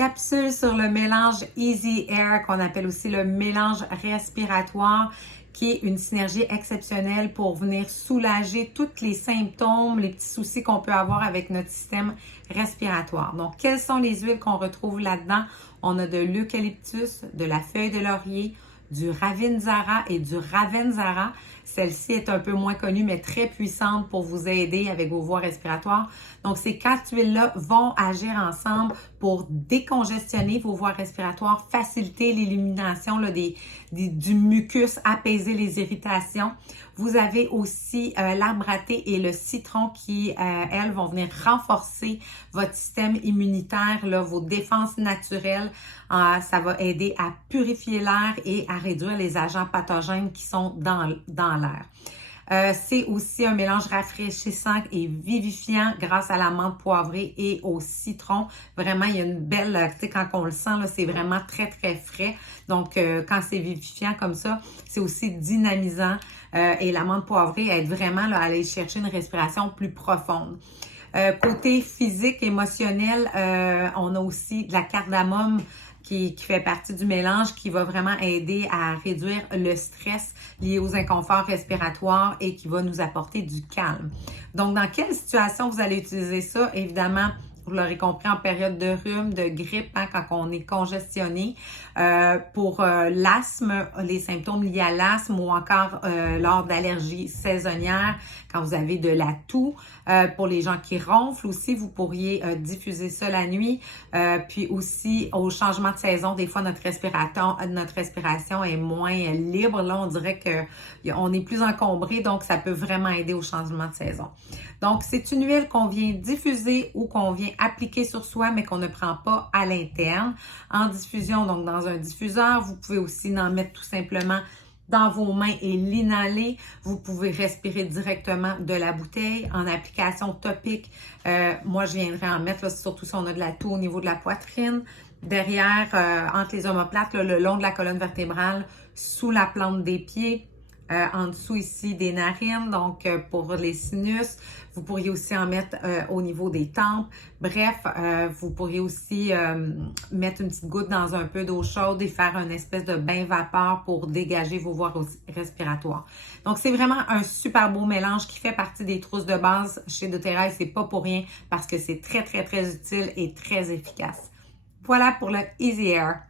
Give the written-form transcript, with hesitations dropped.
capsule sur le mélange Easy Air, qu'on appelle aussi le mélange respiratoire, qui est une synergie exceptionnelle pour venir soulager tous les symptômes, les petits soucis qu'on peut avoir avec notre système respiratoire. Donc, quelles sont les huiles qu'on retrouve là-dedans? On a de l'eucalyptus, de la feuille de laurier, du ravintsara et du ravensara. Celle-ci est un peu moins connue, mais très puissante pour vous aider avec vos voies respiratoires. Donc, ces 4 huiles-là vont agir ensemble pour décongestionner vos voies respiratoires, faciliter l'élimination du mucus, apaiser les irritations. Vous avez aussi l'arbre à thé et le citron qui, elles, vont venir renforcer votre système immunitaire, là, vos défenses naturelles. Ça va aider à purifier l'air et à réduire les agents pathogènes qui sont dans l'air. C'est aussi un mélange rafraîchissant et vivifiant grâce à la menthe poivrée et au citron. Vraiment, il y a une belle, tu sais, quand on le sent, là, c'est vraiment très, très frais. Donc, quand c'est vivifiant comme ça, c'est aussi dynamisant. Et la menthe poivrée aide vraiment là, à aller chercher une respiration plus profonde. Côté physique, émotionnel, on a aussi de la cardamome qui fait partie du mélange, qui va vraiment aider à réduire le stress lié aux inconforts respiratoires et qui va nous apporter du calme. Donc, dans quelle situation vous allez utiliser ça? Évidemment, vous l'aurez compris, en période de rhume, de grippe, hein, quand on est congestionné. Pour l'asthme, les symptômes liés à l'asthme ou encore lors d'allergies saisonnières, quand vous avez de la toux. Pour les gens qui ronflent aussi, vous pourriez diffuser ça la nuit. Puis aussi, au changement de saison, des fois, notre respiration est moins libre. Là, on dirait qu'on est plus encombré, donc ça peut vraiment aider au changement de saison. Donc, c'est une huile qu'on vient diffuser ou qu'on vient appliquer sur soi, mais qu'on ne prend pas à l'interne. En diffusion, donc dans un diffuseur, vous pouvez aussi en mettre tout simplement dans vos mains et l'inhaler. Vous pouvez respirer directement de la bouteille. En application topique, moi, je viendrais en mettre, là, surtout si on a de la toux au niveau de la poitrine, derrière, entre les omoplates, là, le long de la colonne vertébrale, sous la plante des pieds. En dessous ici des narines, donc pour les sinus. Vous pourriez aussi en mettre au niveau des tempes. Bref, vous pourriez aussi mettre une petite goutte dans un peu d'eau chaude et faire une espèce de bain vapeur pour dégager vos voies respiratoires. Donc, c'est vraiment un super beau mélange qui fait partie des trousses de base chez doTERRA. C'est pas pour rien parce que c'est très, très, très utile et très efficace. Voilà pour le Easy Air.